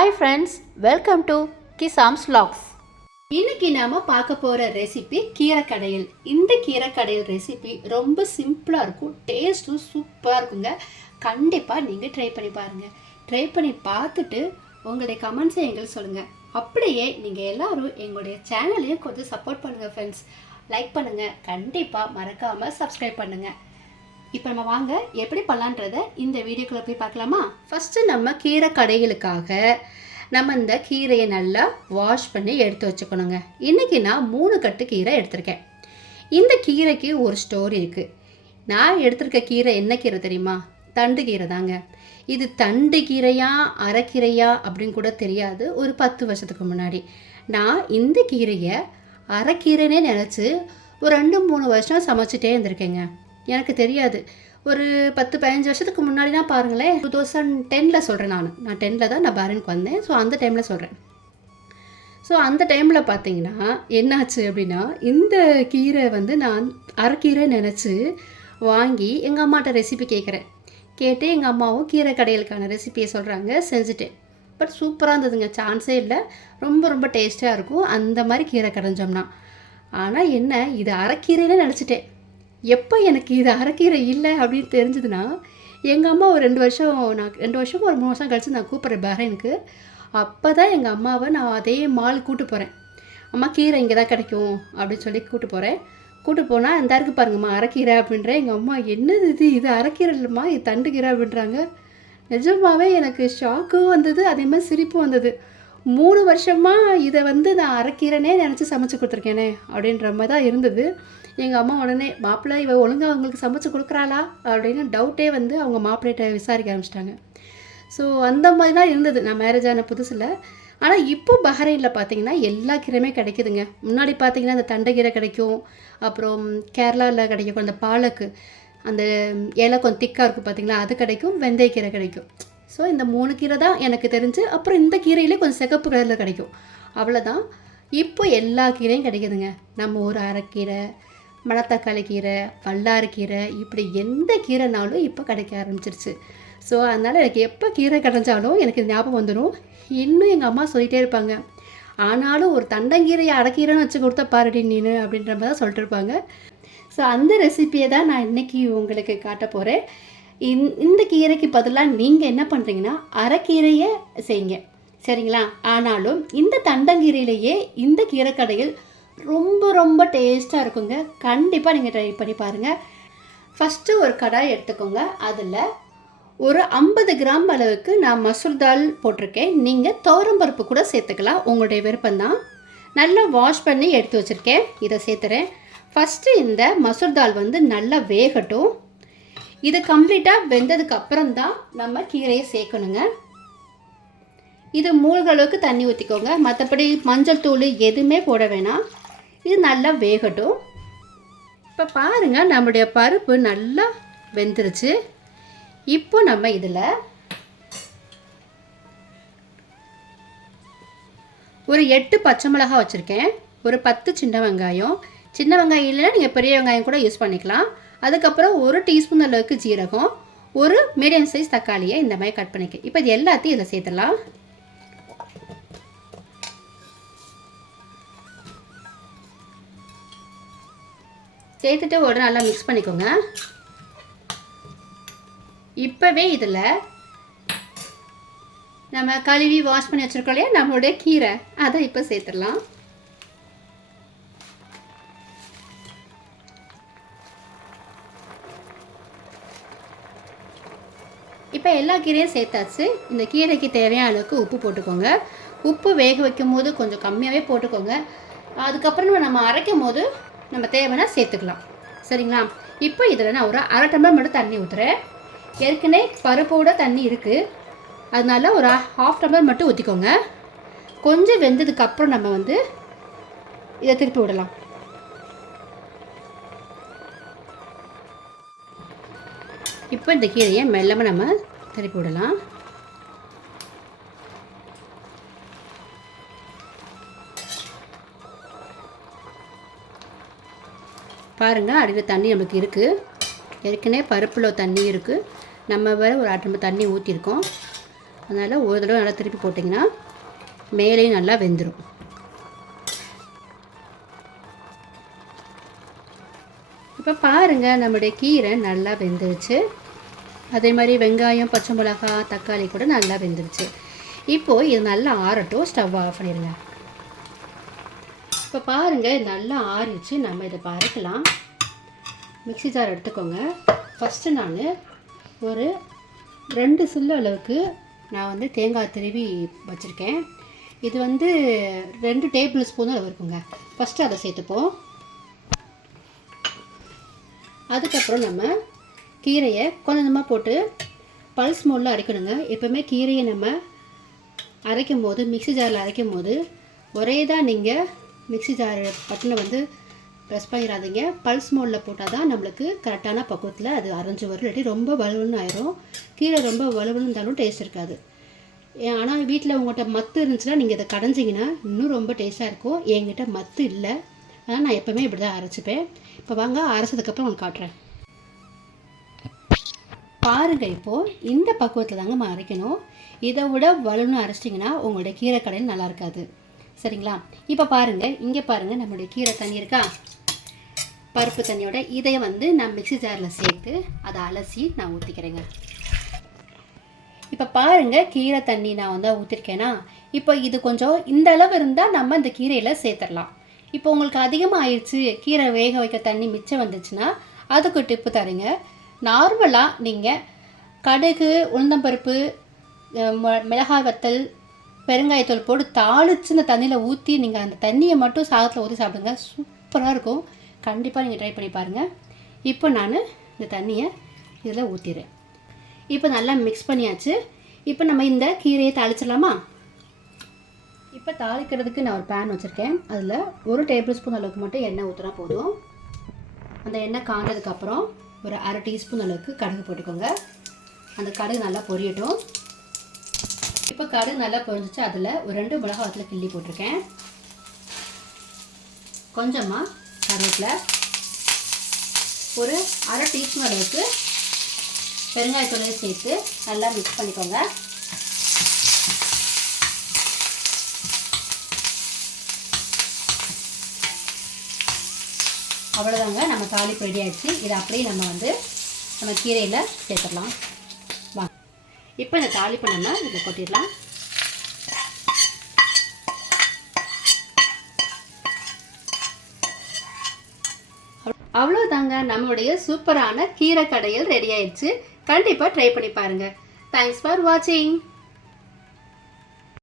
Hi friends welcome to கிசாம்ஸ் லாக்ஸ் இன்னைக்கு நாம பார்க்க போற ரெசிபி கீரைக்கடையில். இந்த கீரைக்கடையல் ரெசிபி ரொம்ப சிம்பிளா இருக்கும் டேஸ்ட்டும் சூப்பரா இருக்குங்க. கண்டிப்பா நீங்க ட்ரை பண்ணி பாருங்க. ட்ரை பண்ணி பார்த்துட்டு உங்களுடைய கமெண்ட்ஸை எங்களுக்கு சொல்லுங்க. அப்படியே நீங்க எல்லாரும் எங்களுடைய சேனலையும் கொஞ்சம் சப்போர்ட் பண்ணுங்க ஃப்ரெண்ட்ஸ் லைக் பண்ணுங்க. கண்டிப்பா மறக்காம சப்ஸ்கிரைப் பண்ணுங்க. இப்போ நம்ம வாங்க எப்படி பண்ணலான்றத இந்த வீடியோக்குள்ள போய் பார்க்கலாமா? ஃபஸ்ட்டு நம்ம கீரை கடைகளுக்காக நம்ம இந்த கீரையை நல்லா வாஷ் பண்ணி எடுத்து வச்சுக்கணுங்க. இன்றைக்கி நான் மூணு கட்டு கீரை எடுத்திருக்கேன். இந்த கீரைக்கு ஒரு ஸ்டோரி இருக்குது நான் எடுத்திருக்க கீரை என்ன கீரை தெரியுமா? தண்டு கீரை தாங்க. இது தண்டு கீரையா அரைக்கீரையா அப்படின்னு கூட தெரியாது. ஒரு பத்து வருஷத்துக்கு முன்னாடி. நான் இந்த கீரையை அரைக்கீரைனே நினச்சி ஒரு ரெண்டு மூணு வருஷம் சமைச்சிட்டே இருந்திருக்கேங்க. எனக்கு தெரியாது. ஒரு பத்து பதினஞ்சு வருஷத்துக்கு முன்னாடி தான் பாருங்களேன். டூ தௌசண்ட் டெனில் சொல்கிறேன் நான். நான் டெனில் தான் நான் பாரனுக்கு வந்தேன். ஸோ அந்த டைமில் சொல்கிறேன் ஸோ அந்த டைமில் பார்த்தீங்கன்னா என்னாச்சு அப்படின்னா இந்த கீரை வந்து நான் அரைக்கீரை நினச்சி வாங்கி எங்கள் அம்மாட்ட ரெசிபி கேட்குறேன் கேட்டு எங்கள் அம்மாவும் கீரை கடைகளுக்கான ரெசிபியை சொல்கிறாங்க செஞ்சுட்டேன். பட் சூப்பராக இருந்ததுங்க. சான்ஸே இல்லை. ரொம்ப ரொம்ப டேஸ்ட்டாக இருக்கும். அந்த மாதிரி கீரை கடைஞ்சோம்னா. ஆனால் என்ன? இது அரைக்கீரைன்னு நினச்சிட்டேன். எப்போ எனக்கு இது அரைக்கீரை இல்லை அப்படின்னு தெரிஞ்சதுன்னா எங்கள் அம்மா ஒரு ரெண்டு வருஷம் நான் ரெண்டு வருஷம் ஒரு மூணு வருஷம் கழித்து நான் கூப்பிட்றேன் பஹ்ரைனுக்கு அப்போ தான் எங்கள் அம்மாவை நான் அதே மால் கூட்டு போகிறேன் அம்மா கீரை இங்கே தான் கிடைக்கும் அப்படின்னு சொல்லி கூட்டு போகிறேன் கூட்டு போனால் இந்த இருக்கு பாருங்கம்மா அரைக்கீரை அப்படின்ற எங்கள் அம்மா என்னது இது? இது அரைக்கீரை இல்லைம்மா இது தண்டுக்கீரை அப்படின்றாங்க. நிஜமாவே எனக்கு ஷாக்கும் வந்தது அதே மாதிரி சிரிப்பும் வந்தது. மூணு வருஷமாக இதை வந்து நான் அரைக்கீரைனே நினச்சி சமைச்சு கொடுத்துருக்கேனே அப்படின்ற மாதிரி தான் இருந்தது. எங்கள் அம்மா உடனே மாப்பிள்ளை இவ ஒழுங்காக அவங்களுக்கு சமைச்சு கொடுக்குறாளா? அப்படின்னு டவுட்டே வந்து அவங்க மாப்பிள்ளைகிட்ட விசாரிக்க ஆரம்பிச்சிட்டாங்க. ஸோ அந்த மாதிரி தான் இருந்தது. நான் மேரேஜ் ஆன புதுசில். ஆனால் இப்போ பஹ்ரைனில் பார்த்தீங்கன்னா எல்லா கீரையுமே கிடைக்குதுங்க. முன்னாடி பார்த்தீங்கன்னா அந்த தண்டைக்கீரை கிடைக்கும். அப்புறம் கேரளாவில் கிடைக்கும் அந்த பாலக்கு அந்த இலை கொஞ்சம் திக்காக இருக்கும் பார்த்தீங்களா அது கிடைக்கும். வெந்தயக்கீரை கிடைக்கும். ஸோ இந்த மூணு கீரை தான் எனக்கு தெரிஞ்சு அப்புறம் இந்த கீரையிலே கொஞ்சம் சிகப்பு கலரில் கிடைக்கும். அவ்வளோதான் இப்போ எல்லா கீரையும் கிடைக்குதுங்க. நம்ம ஒரு அரைக்கீரை மணத்தக்காளி கீரை வல்லாறு கீரை இப்படி எந்த கீரைனாலும் இப்போ கிடைக்க ஆரம்பிச்சிருச்சு. ஸோ அதனால் எனக்கு எப்போ கீரை கிடைச்சாலும் எனக்கு ஞாபகம் வந்துடும் இன்னும் எங்கள் அம்மா சொல்லிகிட்டே இருப்பாங்க. ஆனாலும் ஒரு தண்டங்கீரையை அடக்கீரைன்னு வச்சு கொடுத்தா பாருடி நீனு அப்படின்ற மாதிரி தான் சொல்லிட்டு இருப்பாங்க. ஸோ அந்த ரெசிபியை தான் நான் இன்றைக்கி உங்களுக்கு காட்ட போகிறேன் இந்த கீரைக்கு பதிலாக நீங்கள் என்ன பண்ணுறீங்கன்னா அரைக்கீரையை செய்யுங்க. சரிங்களா? ஆனாலும் இந்த தண்டங்கீரையிலேயே இந்த கீரைக்கடையில் ரொம்ப ரொம்ப டேஸ்ட்டாக இருக்குங்க. கண்டிப்பாக நீங்கள் ட்ரை பண்ணி பாருங்கள் ஃபஸ்ட்டு ஒரு கடாய் எடுத்துக்கோங்க. அதில் ஒரு ஐம்பது கிராம் அளவுக்கு நான் மசூர் தால் போட்டிருக்கேன். நீங்கள் பருப்பு கூட சேர்த்துக்கலாம். உங்களுடைய விருப்பம்தான். நல்லா வாஷ் பண்ணி எடுத்து வச்சுருக்கேன். இதை சேர்த்துறேன். ஃபஸ்ட்டு இந்த மசூர் தால் வந்து நல்லா வேகட்டும். இது கம்ப்ளீட்டாக வெந்ததுக்கு அப்புறம் தான் நம்ம கீரையை சேர்க்கணுங்க. இது மூழ்களவுக்கு தண்ணி ஊற்றிக்கோங்க மற்றபடி மஞ்சள் தூள் எதுவுமே போட வேணாம். இது நல்லா வேகட்டும். இப்போ பாருங்கள் நம்முடைய பருப்பு நல்லா வெந்துருச்சு. இப்போ நம்ம இதில் ஒரு எட்டு பச்சை மிளகாய் வச்சுருக்கேன். ஒரு பத்து சின்ன வெங்காயம். சின்ன வெங்காயம் இல்லைன்னா நீங்கள் பெரிய வெங்காயம் கூட யூஸ் பண்ணிக்கலாம். அதுக்கப்புறம் ஒரு டீஸ்பூன் அளவுக்கு ஜீரகம். ஒரு மீடியம் சைஸ் தக்காளியை இந்த மாதிரி கட் பண்ணிக்க. இப்போ இது எல்லாத்தையும் இதில் சேர்த்துடலாம். சேர்த்துட்டு ஒரு நல்லா மிக்ஸ் பண்ணிக்கோங்க. இப்போவே இதில் நம்ம கழுவி வாஷ் பண்ணி வச்சுருக்கோம் இல்லையா? நம்மளுடைய கீரை. அதை இப்போ சேர்த்துடலாம். இப்போ எல்லா கீரையும் சேர்த்தாச்சு. இந்த கீரைக்கு தேவையான அளவுக்கு உப்பு போட்டுக்கோங்க. உப்பு வேக வைக்கும் போது கொஞ்சம் கம்மியாகவே போட்டுக்கோங்க. அதுக்கப்புறம் நம்ம அரைக்கும் போது நம்ம தேவைன்னா சேர்த்துக்கலாம். சரிங்களா? இப்போ இதில் நான் ஒரு அரை டம்ளர் மட்டும் தண்ணி ஊற்றுறேன் ஏற்கனவே பருப்போட தண்ணி இருக்குது அதனால ஒரு ஹாஃப் டம்ளர் மட்டும் ஊற்றிக்கோங்க கொஞ்சம் வெந்ததுக்கப்புறம் நம்ம வந்து இதை திருப்பி விடலாம். இப்போ இந்த கீரையை மெல்லமாக நம்ம திருப்பி விடலாம். பாருங்கள் அடியில் தண்ணி நமக்கு இருக்குது ஏற்கனவே பருப்பில் தண்ணி இருக்குது நம்ம வேறு ஒரு அரை தண்ணி ஊற்றிருக்கோம் அதனால் ஒரு தடவை நல்லா திருப்பி போட்டிங்கன்னா மேலேயும் நல்லா வெந்துடும் இப்போ பாருங்கள் நம்முடைய கீரை நல்லா வெந்துருச்சு. அதே மாதிரி வெங்காயம் பச்சை மிளகா தக்காளி கூட நல்லா வெந்துருச்சு. இப்போது இது நல்லா ஆறட்டும் ஸ்டவ் ஆஃப் பண்ணிடுங்க இப்போ பாருங்கள் நல்லா ஆறிச்சு நம்ம இதை பறக்கலாம் மிக்ஸி ஜார் எடுத்துக்கோங்க. ஃபஸ்ட்டு நான் ஒரு ரெண்டு சில்லு அளவுக்கு நான் வந்து தேங்காய் திருவி வச்சுருக்கேன். இது வந்து ரெண்டு டேபிள் ஸ்பூன் அளவு இருக்குங்க. ஃபஸ்ட்டு அதை சேர்த்துப்போம். அதுக்கப்புறம் நம்ம கீரையை கொஞ்சம் கொஞ்சமாக போட்டு பல்ஸ் மோடில் அரைக்கணுங்க. எப்போவுமே கீரையை நம்ம அரைக்கும் போது மிக்ஸி ஜாரில் அரைக்கும் போது ஒரே தான் நீங்கள் மிக்ஸி ஜார் பட்டனை வந்து ப்ரெஸ் பண்ணிடாதீங்க. பல்ஸ் மோடில் போட்டால் தான் நம்மளுக்கு கரெக்டான பக்குவத்தில் அது அரைஞ்சு வரும். இல்லாட்டி ரொம்ப வலுவலுன்னு ஆயிரும். கீரை ரொம்ப வலுவலுன்னு இருந்தாலும் டேஸ்ட் இருக்காது. ஆனால் வீட்டில் உங்கள்கிட்ட மத்து இருந்துச்சுன்னா நீங்கள் இதை கடைஞ்சிங்கன்னா இன்னும் ரொம்ப டேஸ்ட்டாக இருக்கும். என்கிட்ட மத்து இல்லை. ஆனால் நான் எப்போவுமே இப்படி தான் அரைச்சிப்பேன். இப்போ வாங்க அரைச்சதுக்கப்புறம் உங்களுக்கு காட்டுறேன். பாருங்கள் இப்போது இந்த பக்குவத்தில் தாங்க நம்ம அரைக்கணும். இதை விட வலுன்னு அரைச்சிட்டிங்கன்னா உங்களுடைய கீரை கடையில் நல்லா இருக்காது. சரிங்களா? இப்போ பாருங்கள் இங்கே பாருங்கள் நம்மளுடைய கீரை தண்ணி இருக்கா? பருப்பு தண்ணியோட இதை வந்து நான் மிக்ஸி ஜாரில் சேர்த்து அதை அலசி நான் ஊற்றிக்கிறேங்க இப்போ பாருங்கள் கீரை தண்ணி நான் வந்து ஊற்றிருக்கேனா இப்போ இது கொஞ்சம் இந்த அளவு இருந்தால் நம்ம இந்த கீரையில் சேர்த்துடலாம். இப்போ உங்களுக்கு அதிகமாக ஆயிடுச்சு கீரை வேக வைக்க தண்ணி மிச்சம் வந்துச்சுன்னா அதுக்கு டிப்பு தரீங்க. நார்மலாக நீங்கள் கடுகு உளுந்தம்பருப்பு மொ- மிளகாய் வத்தல் பெருங்காயத்தூள் போட்டு தாளிச்சு இந்த தண்ணியில் ஊற்றி நீங்கள் அந்த தண்ணியை மட்டும் சாதத்தில் ஊற்றி சாப்பிடுங்க. சூப்பராக இருக்கும். கண்டிப்பாக நீங்கள் ட்ரை பண்ணி பாருங்கள் இப்போ நான் இந்த தண்ணியை இதில் ஊற்றிடுறேன் இப்போ நல்லா மிக்ஸ் பண்ணியாச்சு. இப்போ நம்ம இந்த கீரையை தாளிச்சிடலாமா? இப்போ தாளிக்கிறதுக்கு நான் ஒரு பேன் வச்சுருக்கேன். அதில் ஒரு டேபிள் ஸ்பூன் அளவுக்கு மட்டும் எண்ணெய் ஊற்றினா போதும். அந்த எண்ணெய் காஞ்சதுக்கப்புறம் ஒரு அரை டீஸ்பூன் அளவுக்கு கடுகு போட்டுக்கோங்க. அந்த கடுகு நல்லா பொரியட்டும். இப்போ கடுகு நல்லா பொரிஞ்சிச்சு. அதில் ஒரு ரெண்டு மிளகா வத்தில் கிள்ளி போட்டிருக்கேன். கொஞ்சமாக கருவேப்பிலை. ஒரு அரை டீஸ்பூன் அளவுக்கு பெருங்காயத்தூளையும் சேர்த்து நல்லா மிக்ஸ் பண்ணிக்கோங்க. அவ்வளோதாங்க நம்ம தாளிப்பு ரெடி ஆகிடுச்சு இதை அப்படியே நம்ம வந்து நம்ம கீரையில் சேர்த்துடலாம். இப்போ இந்த தாளிப்பு நம்ம இதில் கொட்டிடலாம். அவ்வளோதாங்க நம்மளுடைய சூப்பரான கீரை கடையில் ரெடி ஆயிடுச்சு. கண்டிப்பாக ட்ரை பண்ணி பாருங்கள் தேங்க்ஸ் ஃபார் வாட்சிங்